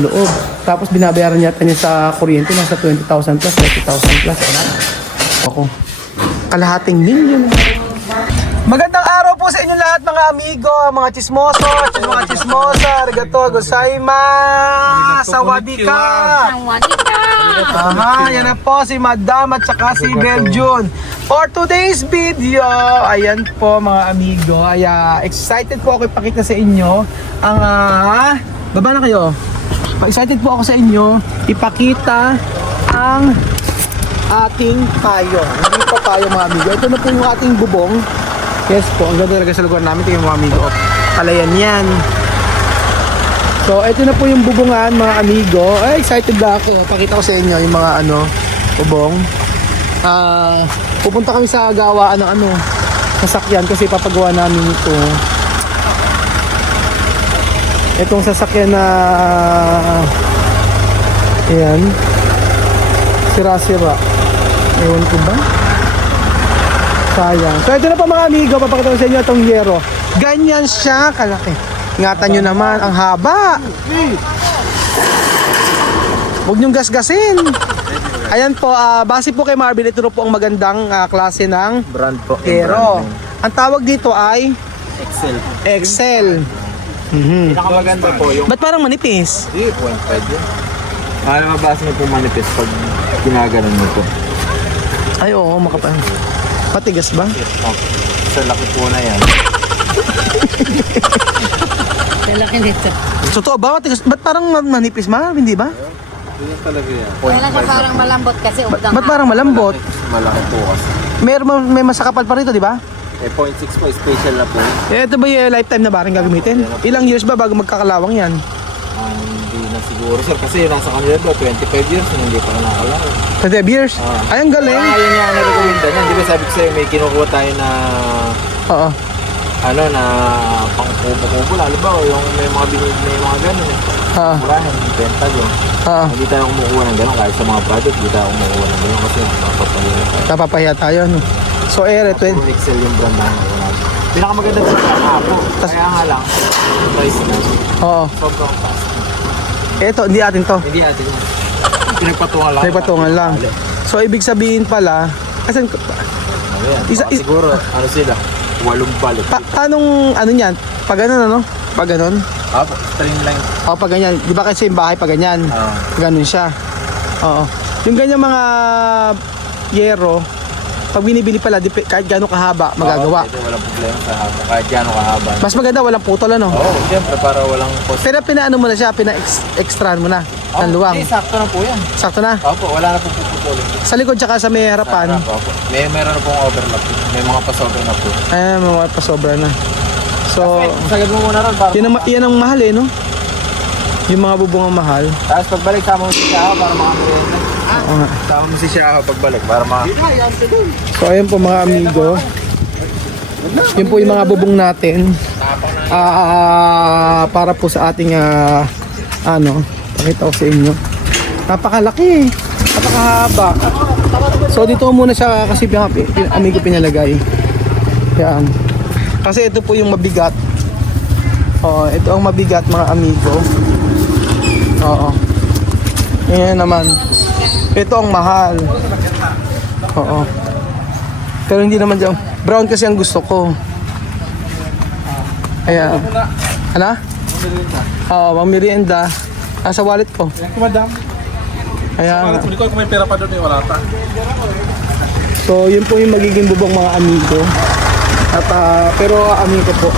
loob. Tapos binabayaran yata niya sa kuryente nasa 20,000 plus, 30,000 plus. Ako. Kalahating million. Magandang araw po sa inyo lahat mga amigo, mga chismoso, mga chismosa, arigato gozaimasu, sawadika. Aha, yan na po si Madam at saka si Beljun. For today's video, ayan po mga amigo, ay excited po ako ipakita sa inyo ang baba na kayo. Excited po ako sa inyo ipakita ang ating payo. Hindi pa payo mga amigo. Ito na po yung ating bubong. Yes po, ang ganda talaga sa lugar namin. Tingnan mga amigo. Palayan yan. So, ito na po yung bubungan mga amigo. Ay, excited na ako. Pakita ko sa inyo yung mga bubong. Pupunta kami sa gawaan ng sasakyan kasi papagawa namin ito. Itong sasakyan na ayan, sira-sira. Ewan ko ba? Sayang. So ito na pa mga amigo, papakita ko sa inyo itong yero. Ganyan siya kalaki. Ingatan nyo naman, ang haba. Huwag nyong gasgasin. Ayan po, base po kay Marvin, ito po ang magandang klase ng brand po. yero. Ang tawag dito ay Excel. Pinakamaganda po yung Ba't parang manipis? 3.5 yun. Mabasa niyo po manipis pag ginaganon mo po. Ay oo, makapal. Patigas ba? Sa laki po na yan. Sa laki nito. Totoo ba? Matigas? Ba't parang manipis ma? Hindi ba? Yun talaga yan. Kaya siya parang malambot kasi udang. Ba't parang malambot? Malaki po kasi. May masakapal pa rito, di ba? 0.6 po, special na po. Ito ba yung lifetime na ba rin gagamitin? Ilang years ba bago magkakalawang yan? Hindi na siguro sir kasi nasa kanila daw 25 years hindi pa nakalawang. 25 years? Ay, ang galing. Yun nga na-recommenda niyan. Di ba sabi ko sa'yo may kinukuha tayo na Oo. na pang-kubo-kubo. Lalo ba yung may mga gano'n eh. Murahin, benta yun. Hindi tayo kumukuha ng gano'n kahit sa mga product. Hindi tayo kumukuha ng gano'n kasi mapapahiya tayo. Napapahiya tayo, no? So, Puro Excel yung brand na wala. Pinakamaganda talaga ang Apo. Kaya nga lang, price na. Oo. Sobrang fast. Ito, hindi atin to. Hindi atin yan. Pinagpatungan lang. Pinagpatungan lang. So, ibig sabihin pala, asan, siguro, sila? 8 balik. anong, yan? Pag ganun, Pag ganun? Apo, streamline. O, pag ganyan. Di ba kasi yung bahay pag ganyan? Ganun siya. Oo. Yung ganyan mga yero, pag binibili pala, kahit gano'ng kahaba, magagawa. Ito walang problema sa haba. Kahit gano'ng kahaba. Mas maganda, walang putol, Oo, siyempre, para walang cost. Pero pinaano mo na siya, pina-extrahan mo na ng luwang. Hindi, sakto na po yan. Sakto na. Opo, wala na po puputulin. Sa likod tsaka sa may harapan, Opo. Meron na pong overlap. May mga pasover na po. ay, mga pasobra na. So, Sagad mo muna ron para yan ang mahal no? Yung mga bubungang mahal. tapos pagbalik, sama mo si Shaho para makamilihan. Oo nga. Sama mo si Shaho pagbalik para So, ayun po mga amigo. Yun po yung mga bubong natin. Para po sa ating, pakita ko sa inyo. Napakalaki. Napakahaba. So, dito muna siya kasi amigo pinalagay. Yan. Kasi ito po yung mabigat. Ito ang mabigat mga amigo. Oo. Yan naman. Ito ang mahal. Oo. Pero hindi naman dyan. Brown kasi ang gusto ko. Ayan. Ano? Oo, merienda. Sa wallet ko. Madam, Ayan. kung may pera pa doon, wala pa. So, yun po yung magiging bubong mga amigo. At, pero amigo po.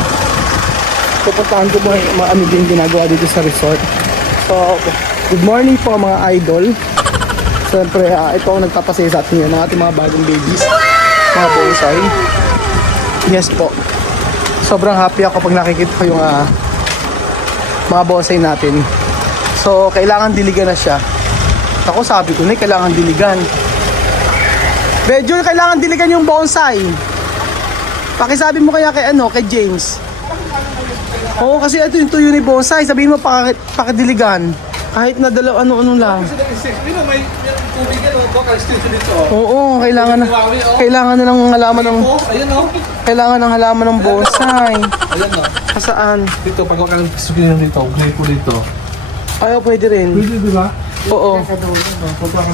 Pupuntahan ko po yung mga amigo yung ginagawa dito sa resort. So, good morning po mga idol. Siyempre, ito ang nagpapasaya sa atin yun, ng ating mga bagong babies. Mga bonsai. Yes po. Sobrang happy ako pag nakikita ko yung mga bonsai natin. So, kailangan diligan na siya. Ako sabi ko na, kailangan diligan. Medyo kailangan diligan yung bonsai. Pakisabi mo kaya kay kay James. Oo, kasi ito yung tuyo ni bonsai. Sabihin mo pakidiligan. Kahit na ano lang. May tubig yan, baka still dito. Oo, kailangan na ng halaman ng Ayun o. kailangan ng halaman ng bonsai. Ayan o. Saan? Dito, pag wakang sukin dito, gray po dito. Ay, pwede rin. Pwede, di ba? Oo.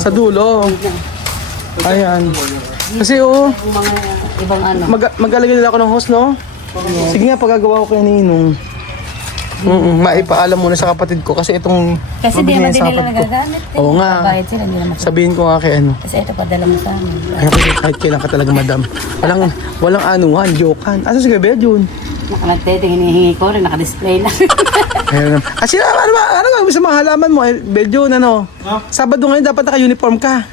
Sa dulo. Ayan. Kasi Yung mga ibang ano. mag-alagay nila ako ng host, no? Sige nga, pagagawa ko kay Ninong. Maipaalam muna sa kapatid ko kasi itong Kasi di naman din sa nila kapatid ko. nagagamit. Oo nga. Bayad sila, hindi naman. Sabihin ko nga kay ano. Kasi ito padala mo sa amin. Ay, kasi kahit kailan ka talaga, madam. Walang anuhan, jokean. Asa si Gabriel yun? Nakalagtete, hinihingi ko rin, nakadisplay lang. Ayun. Kasi ano nga, sa mga halaman mo, Belgian, ano? Ha? Sabado ngayon, dapat naka-uniform ka.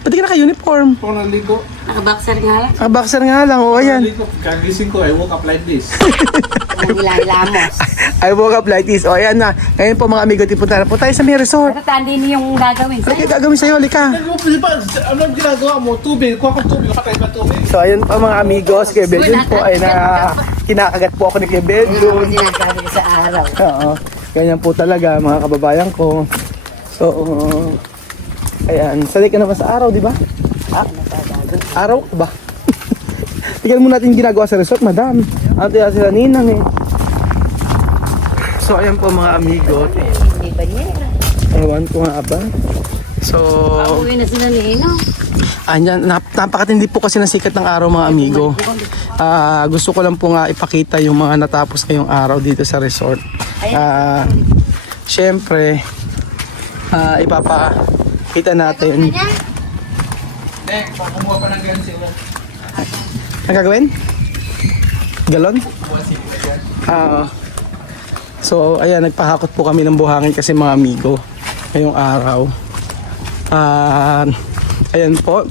Ba't di ka naka-uniform? Kung naligo. Nakaboxer nga lang. Naka-boxer nga lang, o ayan. Naligo. Kagising ko, I woke up like this. Ang hilamos. I woke up like this. O ayan na. Ngayon po mga amigo, punta na po tayo sa may resort. Pero tandi niyo yung gagawin. Ano kayo gagawin sa'yo? Lika. Ano ang ginagawa mo? Tubig. Kuha ko tubig. Patay ba tubig? So ayun pa mga amigos, kay Belgian po ay kinakagat po ako ni kay Yung Belgian. sinasabi ko sa araw. Oo. Ganyan po talaga mga kababayan ko. So, ayan. Sanay ka naman sa araw, di ba? Araw ka ba? Tingnan mo natin ginagawa sa resort, madam. Ano tayo sila ninang eh. So, ayan po mga amigo. Hindi ba niya? Ewan ko nga ba? So, Pauwi na sila ni Ino. andyan, napakatindi po kasi ng sikat ng araw mga amigo. Gusto ko lang po nga ipakita yung mga natapos ngayong araw dito sa resort. Siyempre, ipapakita natin. Kumuha pa ng ganun sila. Ang gagawin? Galon? So, ayan, nagpahakot po kami ng buhangin kasi mga amigo ngayong araw. Ayan po,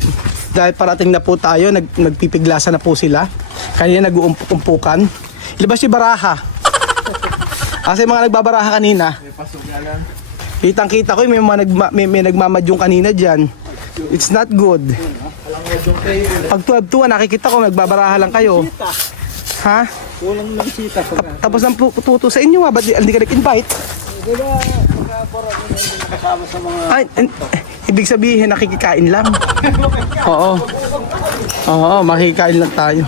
dahil parating na po tayo, nagpipiglasan na po sila. Kanina nag-uumpukan. Ilabas yung baraha. Kasi mga nagbabaraha kanina. Kitang-kita ko, may nagmamadyong kanina dyan. It's not good. Pag 12-2, nakikita ko, nagbabaraha lang kayo. Ha? Kulang lang sita. Tapos ang tuto sa inyo, ba't hindi ka nag-invite? Kasama sa mga... Ay, ibig sabihin, nakikikain lang. Oo. Oo, makikikain lang tayo.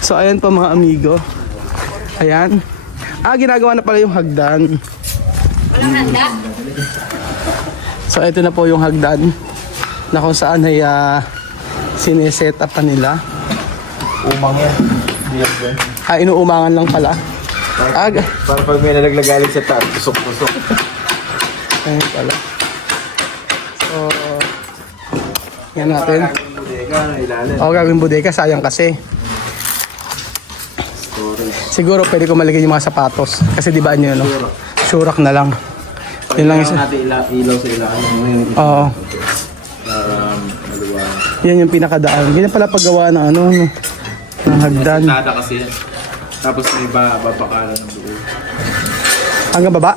So, ayan po mga amigo. Ayan. Ginagawa na pala yung hagdan. Walang handa. So, ito na po yung hagdan na kung saan ay sineset up pa nila. Umang yan. Inuumangan lang pala. Para pag may nalaglagali sa taas, tusok-tusok. Ayun pala. So, yan natin. Gagawin bodega, sayang kasi. Siguro pwede ko malagay yung mga sapatos. Kasi di ba nyo, no? Surak na lang. Yun lang isa. natin ilaw sa ilalim. Oo. Para maluwa. Yan yung pinakadaan. Ganyan pala paggawa ng ano, no? Ng hagdan. Nada kasi yan. Tapos may babakalan ng buo. Hanggang baba?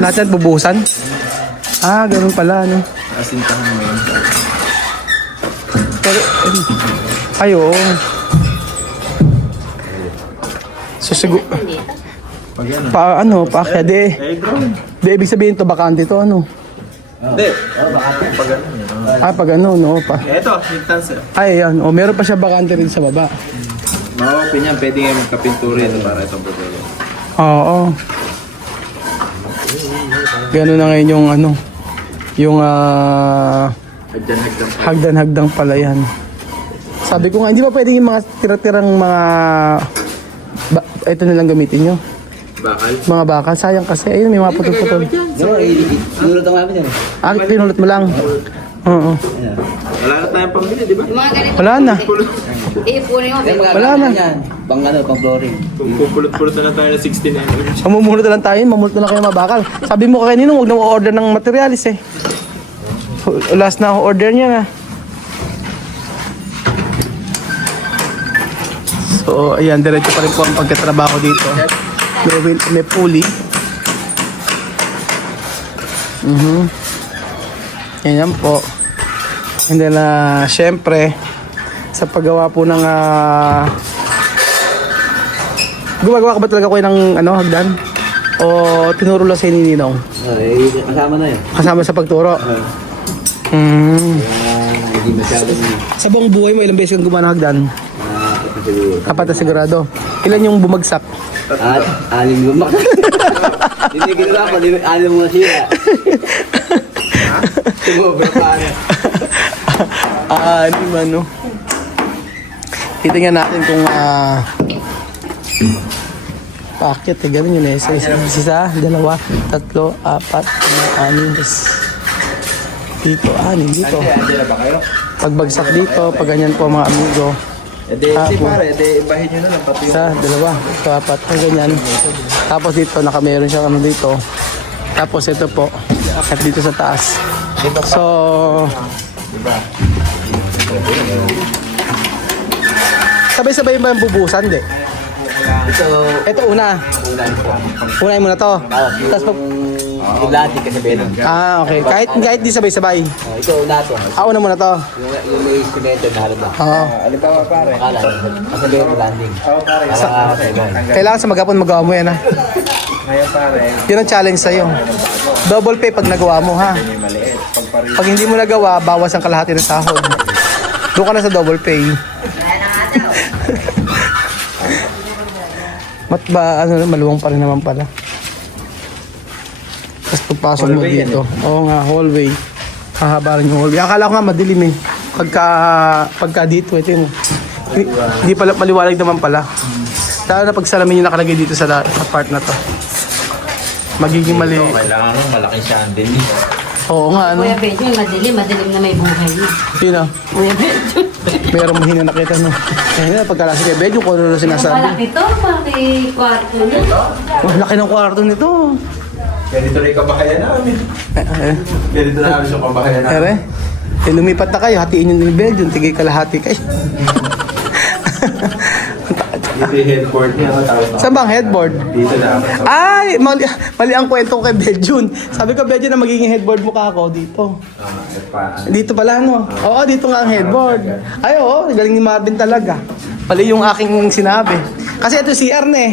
Lahat yan bubuhusan? Ganun pala, no? Asintahan mo yun. Pero, oo. So, siguro, Pag yan paakyat, di, ibig sabihin to, bakante to, ano? Hindi. Baka pag ganun yun. Pag ano, no? Ito, higtan sir. Yan. Meron pa siya bakante rin sa baba. Makaupin yan, pwede nga magkapintura yan para itong bodega. Oo. Ganun na ngayon yung ano, yung hagdan-hagdang pala yan. Sabi ko nga, hindi ba pwede yung mga tira-tirang mga, ito na lang gamitin nyo? Bakal? Mga bakal, sayang kasi. Ayun, may mga putol-putol. Sinulot ang namin yan. Pinulot mo lang. Oo. Wala na tayong pambili, di ba? Yung mga ganito. Wala na. Iipunin mo. Wala na. Pang ano, pang flooring. Kung pupulot-pulot na lang tayo ng 69. Mamumulot na lang tayo, mamulot na lang kayo mabakal. Sabi mo kanino, huwag na order ng materialis eh. Last na ako order niya na. So, ayan, diretso pa rin po ang pagkatrabaho dito. May pulley. Yan po. And then, syempre, sa paggawa po ng gumagawa ka ba talaga kayo ng hagdan? O tinuro lang sa Ninong? Kasama na yun. Kasama sa pagturo? Hindi masyadong Sa buong buhay mo, ilang beses kang gumawa ng hagdan? siguro. Apat na sigurado. Ilan yung bumagsak? At aling lumak. Dinigil ako, alam mo na siya. Tumobra pa ano. Anim ano. Titingnan natin kung packet eh, ganun yun eh. Isa, dalawa, tatlo, apat, anim, dito, anim, dito. Andyan na ba kayo? Pagbagsak dito, pag ganyan po mga amigo. Si pare, ibahin nyo na lang pati. Isa, dalawa, ito, apat, ang ganyan. Tapos dito, meron siyang ano dito. Tapos ito po, at dito sa taas. So, Diba? sabay-sabay ba yung bubusan? Hindi. Ito una. Unahin mo na to. Tapos pag... Yung lahat kasi benon. Okay. Kahit di sabay-sabay. Ito una to. Una mo na to. Yung may instrumento na halos ba? Oo. Halimbawa pare. Akala, kasi benon landing. Pare. Para kailan. Kailangan sa maghapon magawa mo yan ha. Ngayon pare. Yun ang challenge sa'yo. Double pay pag nagawa mo ha. Hindi maliit. Pagpari. Pag hindi mo nagawa, bawas ang kalahati ng sahod. Doon ka na sa double pay. Mat ba, maluwang pa rin naman pala. Tapos pagpasok mo dito. Oo nga, hallway. Hahaba rin yung hallway. Akala ko nga madilim eh. Pagka dito, ito yun. Hindi pala maliwalag naman pala. Lalo na pag salamin yung nakalagay dito sa part na to. Magiging mali. Kailangan mo malaking chandelier. Oo nga, ano. Kuya Benjo, madilim na may buhay. Yun ah. Kuya Benjo. Merong mahina nakita no. Ayun na, pagkalasi kay Bedyo, kung ano Ang sinasabi. malaki to, malaki kwarto niya. Oh, laki ng kwarto nito. Ganito rin kabahayan namin. Ganito na namin yung kabahayan namin. Ere, lumipat na kayo, hatiin nyo ni Bedyo, tigay kalahati kayo. Dito yung headboard niya. Tapos Saan bang headboard? dito na. Ay, mali ang kwento ko kay Bedjun. Sabi ko, Bedjun, na magiging headboard mo ka ako dito. Dito pala, no? Oo, dito nga ang headboard. Ay, oo, galing ni Marvin talaga. Mali yung aking sinabi. Kasi ito CR na eh.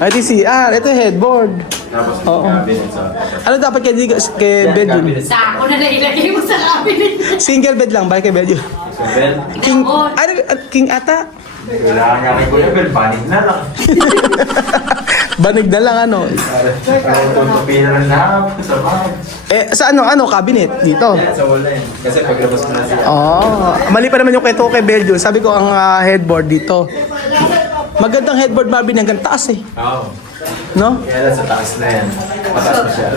Ito yung CR, ito yung headboard. Tapos Oo. cabinet sa... Ano dapat kay Bedjun? Sako na nailagay mo sa cabinet. Single bed lang, ba kay Bedjun? So, Ben, King, ano, King ata? kailangan nga kay Kuya Ben, panig na lang. Banig na lang ano. Parang tutupin na lang na sa bag. Sa ano, cabinet? Dito. Yan, sa wala yan. Kasi paglabas mo na siya. Mali pa naman yung kwento ko kay Belgium. Sabi ko ang headboard dito. Magandang headboard, Marvin, hanggang taas eh. Oo. No? Kaya lang sa taas na yan. Mataas masyado.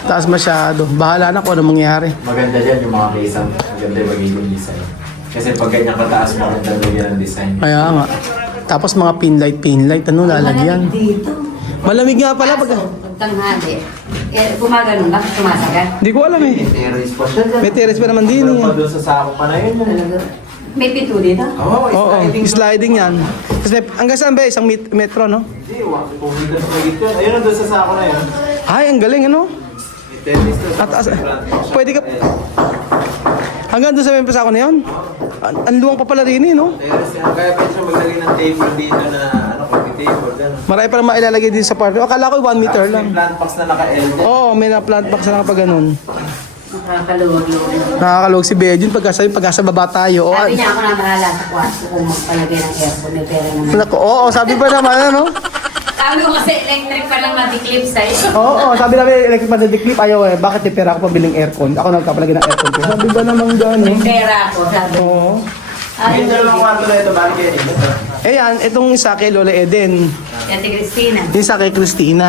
Taas masyado. Bahala na kung ano mangyari. Maganda dyan yung mga kisang. Maganda yung magiging design. Kasi pag ganyan kataas, maganda lagyan ng design. Kaya nga. Tapos mga pinlight, ano lalagyan. Dito. Malamig nga pala pag... Pag tanghali. Gumagano ba? Sumasagat? Hindi ko alam eh. Terrace pa siya dyan. May terrace pa naman din Meron pa eh. doon sa sako pa na yun. Talaga. May pito dito? Oo, sliding yan. Tapos hanggang saan ba? Isang metro, no? Hindi, kung hindi sa gitna. Ayun na doon sa sako na yun. Ay, ang galing, ano? May tennis doon sa Pwede ka... Hanggang doon sa may pasako na yun? Ang luwang pa pala rin eh, no? terrace yan. Kaya pwede siya maglagay ng table dito na coffee table. Gano'n. Marami pa naman ilalagay din sa park. Akala ko 1 meter May lang. plant box na naka-L din. Oo, may na-plant box na pa ganun. Nakakaluwag-luwag. Nakakalog si Bejun pagkasa baba tayo. Sabi niya ako na bahala sa kwarto kung magpalagay ng aircon. May pera naman. Naku, oo, sabi pa naman, ano? Sabi ko kasi electric pa lang matiklip sa'yo. Oo, sabi namin, electric pa-clip, ayaw eh. Bakit yung pera ako pabiling aircon? Ako nagkapalagay ng aircon ko. Sabi ba naman gano'n? May pera ako, sabi. Oo. Ay, Yung dalawang kwarto na ito, bali kayo dito. Eh yan, itong isa kay Lola Eden. Ate Cristina. Yung isa kay Christina.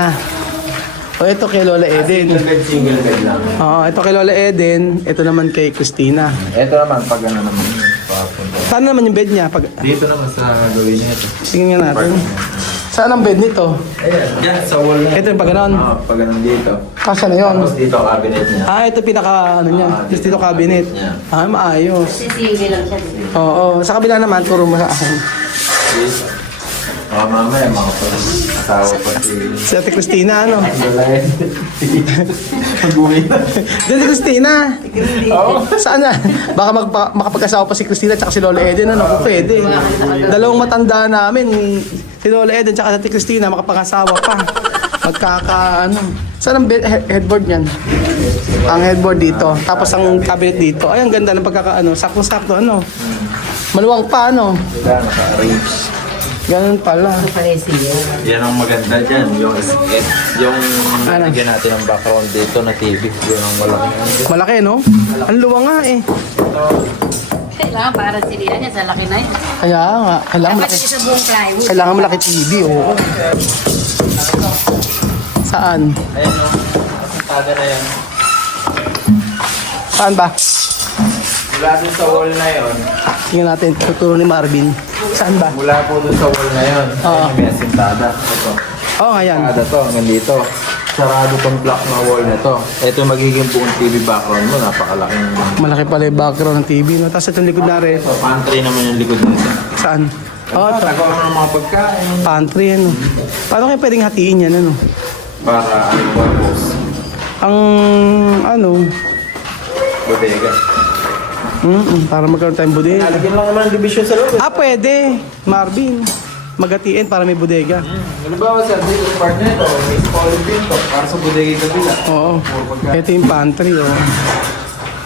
O ito kay Lola Eden. Single bed lang. Oo, ito kay Lola Eden. Ito naman kay Christina. Ito naman, pag ano naman, papunta. Saan naman yung bed niya? Dito naman sa gawin niya ito. Tingnan nga natin. Saan ang bed nito? Ayan, yan, sa wall na. Ito yung pag ganon. Pag ganun dito. Kasya na yun. Tapos dito ang cabinet niya. Ito pinaka ano niya. Just dito cabinet. Maayos. Kasi single lang siya. Oo. Sa kabila naman, turo mo sa akin. Dito. Mamaya, mga asawa pa si... Si Ate Christina, ano? Dalayan. Mag-uwi na. Diyan si Christina. Oo. Saan na? Baka makapag-asawa pa si Christina at si Lola Eden, ano? Kung pwede. Dalawang matanda namin. Si Lola Eden at si Ate Christina, makapag-asawa pa. Ano? Saan ang headboard niyan? Ang headboard dito. Tapos ang cabinet dito. Ay, ang ganda ng pagkakaano. Sakto-sakto, ano? Maluwang pa, ano? Sila, naka-arrange. Ganun pala. Ito pala yung siya. Yan ang maganda dyan. Yung Ano? lagyan natin ng background dito na TV. Yun ang malaki. Malaki, no? Ang luwang nga eh. Kailangan para silihan niya sa laki na yun. Kaya nga, kailangan Dapat malaki. sa buong plywood. Kailangan malaki TV, oo. Saan? Ayan o. Kasintada na yan. Saan ba? Mula dun sa wall na yon. Tingnan natin, tuturo ni Marvin. Saan ba? Mula po dun sa wall na yon. Oo. Ayun yung may asintada. Ito. Oo nga yan. Asintada to hanggang dito. Sarado tong block na wall na to. Ito magiging buong TV background mo. Napakalaking. Malaki pala yung background ng TV, no? Tapos itong likod na rin. So, pantry naman yung likod nito. Saan? Oo, ito. Tagawa mo ng mga pagkain. Pantry, ano? Paano kayo pwedeng hatiin yan, ano? Para ano ba boss? Ang, ano, Bodega. para magkaroon tayong bodega. Lagyan lang naman ang division sa loob. Pwede, Marvin. Magatiin para may bodega. Halimbawa sa dito sa part na ito, may spoiler pinto para sa bodega yung kabila. Oo. Ito yung pantry, oh.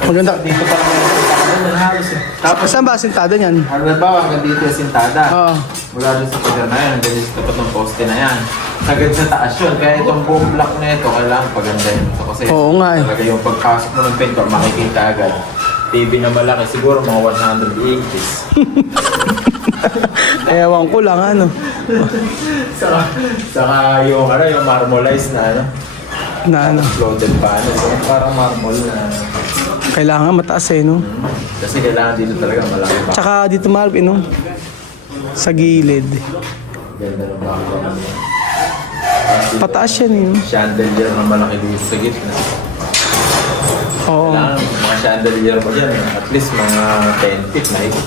Maganda. Dito pa naman yung sintada ng halos eh. Tapos saan ba asintada niyan? Halimbawa hanggang dito yung sintada. Oo. Mula doon sa pagka na yan, hanggang dito sa tapat ng poste na yan. Sagad sa taas yun, kaya itong buong block na ito, kailangan pagandahin ito. Kasi Oo nga eh. talaga yung pagpasok mo ng pinto, makikita agad. TV na malaki, siguro mga 100 inches. Ewan ko lang, ano. Saka yung ano, yung marmolized na ano, Na ano. floated panel. So, parang marmol na. Kailangan mataas eh, no? Kasi kailangan dito talaga malaki pa. Tsaka dito, Marvin, no? Sa gilid. Ganda ng background niya. Pataas yan, eh, no? Chandelier na malaki dito sa gitna. Oo. Kailangan mga chandelier mo dyan. At least mga 10 feet na ito.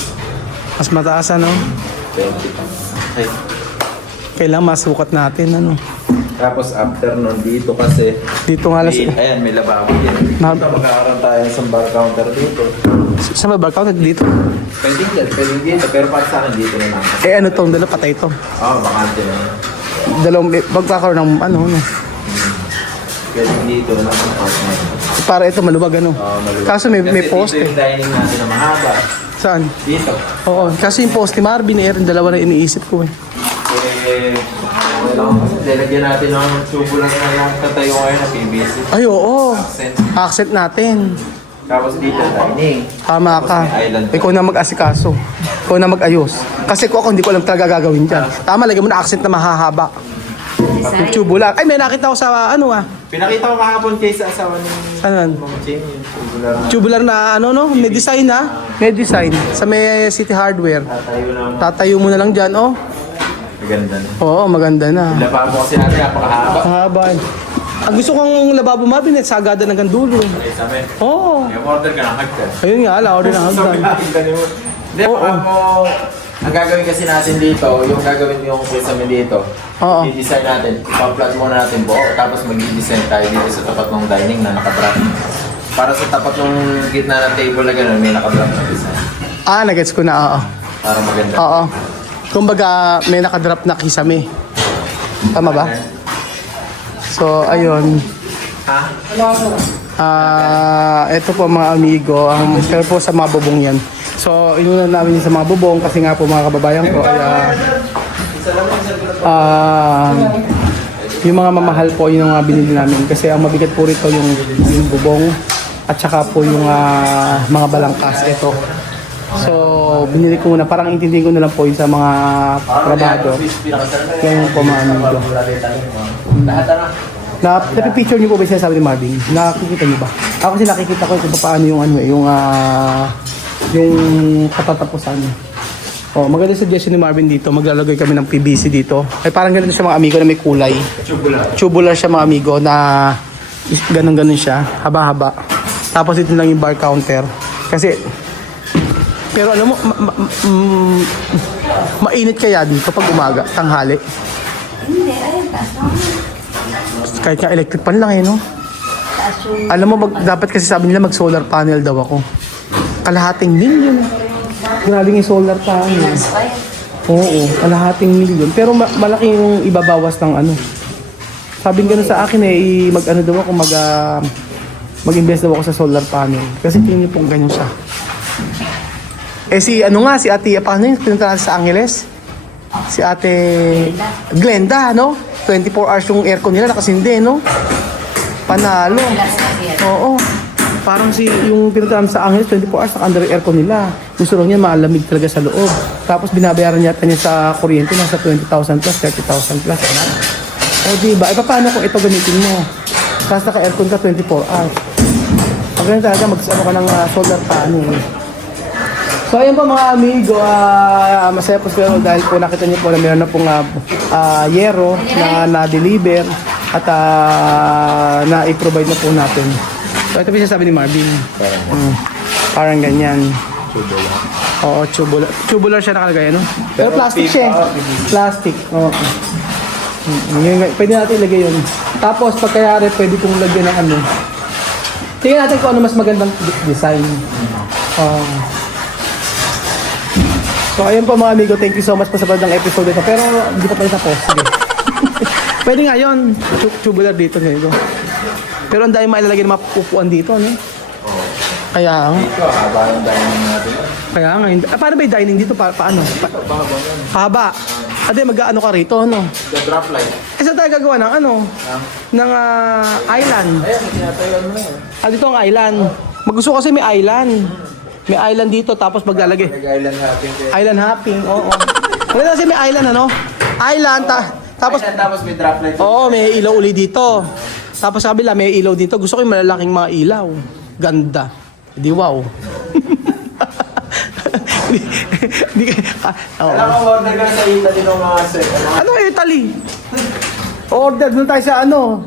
Mas mataas, ano? 20 feet. Okay. Kailangan masukat natin, ano? Tapos after nun dito kasi Dito nga lang may, ayan, may lababo din. Ma- Dito magkakaroon tayo ng bar counter dito. Sa may barkaw, dito. Pwede dito. Pero para sa akin dito na lang. Eh, ano tong dala? Patay to. Oo, bakante na yun. Dalawang, magkakaroon ng, ano, no? Pwede dito na lang ang part na yun. Para ito maluwag, ano? Maluwag. Kaso may Kasi poste. dito yung dining natin na mahaba. Saan? Dito. Oo, kasi yung poste, Marvin, eh, dalawa na iniisip ko, eh. Lalagyan natin ng tubular na yung tatayo ngayon na PVC. Ay, oo. Accent. Accent natin. Tapos dito, dining. Tama ka. May island. Ikaw na mag-asikaso. Ikaw na mag-ayos. Kasi kung ako, hindi ko alam talaga gagawin dyan. Tama, lagyan mo na accent na mahahaba. Yung tubular. Ay, may nakita ko sa, ano ah. Pinakita ko kahapon kay sa asawa ni Ano yan? Mama Jane, yung tubular na Tubular na, ano, no? May design na. May design. Sa may City Hardware. tatayo na. Tatayo mo na lang dyan, oh. Maganda na. Oo, maganda na. Lababo kasi natin, napakahaba. Mahaba. Ang gusto kong lababo, Marvin, at sagada ng gandulo. Ay, sa amin. Oo. May order ka ng hagdan. Ayun nga, ala, order ng So, hagdan. pinakita niyo. Hindi, Oo. baka mo, ang gagawin kasi natin dito, yung gagawin yung quiz namin dito, Oo. i-design natin, ipa-plot muna natin buo, tapos mag-design tayo dito sa tapat ng dining na naka-drop. Para sa tapat ng gitna ng table na gano'n, may naka-drop na design. Ah, nagets ko na, oo. Para maganda. Oo. Kumbaga, may nakadrop na kisame. Tama ba? So, ayun. Ha? Ito po mga amigo, ang pero po sa mga bubong yan. So, inunan namin yun sa mga bubong kasi nga po mga kababayan ko ay yung mga mamahal po yung mga binili namin kasi ang mabigat po rito yung bubong at saka po yung mga balangkas ito. So, binili ko muna, parang intindihin ko na lang po yun sa mga trabado. Yan po mga amigo. Napipicture niyo po ba yung sinasabi ni Marvin? Nakikita niyo ba? Ako kasi nakikita ko kung paano yung ano yung katatapusan. Oh, maganda suggestion ni Marvin dito. Maglalagay kami ng PVC dito. Ay parang ganito siya mga amigo na may kulay. Tubular siya mga amigo na ganun siya, haba-haba. Tapos ito lang yung bar counter. Kasi pero alam mo mainit kaya dito pag umaga, tanghali. Hindi, ayun, taas naman. Kahit nga electric pan lang eh, no? Taas yung... Alam mo, dapat kasi sabi nila mag-solar panel daw ako. Kalahating million. Grabe yung solar panel. Oo, kalahating million. Pero malaki yung ibabawas ng ano. Sabi nga sa akin eh, mag-ano daw ako, mag-invest daw ako sa solar panel. Kasi tingin niyo pong ganyan siya. Eh si ano nga, si Ate, paano yun? Pinunta natin sa Angeles? Si Ate Glenda, no? 24 hours yung aircon nila nakasindi, no? Panalo. Relax kasi yan. Oo. Parang yung pinuntahan sa Angeles, 24 hours under aircon nila. Gusto lang niya malamig talaga sa loob. Tapos binabayaran yata niya sa kuryente nasa 20,000 plus, 30,000 plus. O diba? E paano kung ito gamitin mo? Tapos naka-aircon ka 24 hours. Pag ganun talaga, mag-ano ka ng solar panel. So ayun po mga amigo, masaya po sila dahil po nakita niyo po na meron na pong yero na na-deliver at na-i-provide na po natin. So ito po siya sabi ni Marvin. Parang ganyan. Tubular. Oo, tubular. Tubular siya nakalagay, ano? Pero plastic siya. Plastic. Oo. Pwede natin ilagay yun. Tapos pagkayari, pwede kong lagyan ng ano. Tingnan natin kung ano mas magandang design. So ayun po mga amigo, thank you so much po sa panonood ng episode ito. Pero hindi pa pala tapos. Sige. Pwede nga yun. Tubular dito ganito. Pero ang dahil mailalagay ng mga upuan dito, ano? Kaya nga. Ito, haba yung dining natin. Kaya nga. Paano ba yung dining dito? Paano? Haba. Ate, mag-ano ka rito, ano? The drop light. Eh, saan tayo gagawa ng ano? Ng island. Ayan, tinatayo mo na yun. Dito ang island. Gusto kasi may island. May island dito, tapos maglalagay. Nag-island natin. Island hopping, oo. Maganda kasi may island, ano? Island, tapos... Tapos may drop light. Oo, may ilaw uli dito. Tapos sabi lang, may ilaw dito. Gusto ko yung malalaking mga ilaw. Ganda. Di wow. Alam mo, order ka sa Italy ng mga set. Ano Italy? Order, doon tayo sa ano?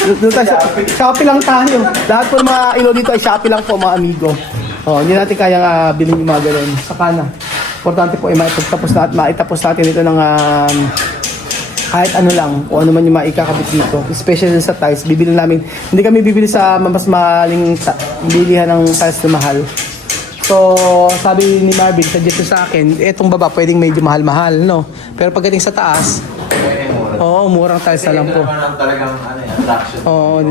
Doon tayo sa Shopee lang tayo. Lahat po ng mga ilaw dito ay Shopee lang po mga amigo. Oh, hindi natin kayang bilhin yung mga ganun. Saka na. Importante po ay maitapos natin dito ng kahit ano lang, o ano man yung maikakabit dito. Especially sa tiles, bibili namin. Hindi kami bibili sa mas maling bilihan ng tiles na mahal. So, sabi ni Marvin, suggest sa akin, etong baba pwedeng medyo mahal-mahal, no? Pero pagdating sa taas, oo, murang tiles na lang po. Talagang attraction. Oo,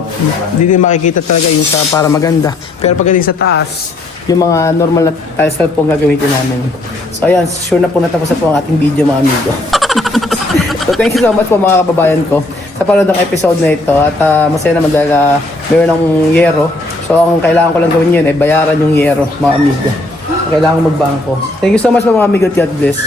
dito makikita talaga yung sa para maganda. Pero pagdating sa taas, yung mga normal na tiles na po ang gagamitin namin. So, ayan, sure na po natapos na po ang ating video, mga amigo. So thank you so much po mga kababayan ko sa panood ng episode na ito at masaya naman dahil meron ng yero. So ang kailangan ko lang gawin yun ay bayaran yung yero mga amigo. Kailangan ko magbangko. Thank you so much po mga amigo. God bless.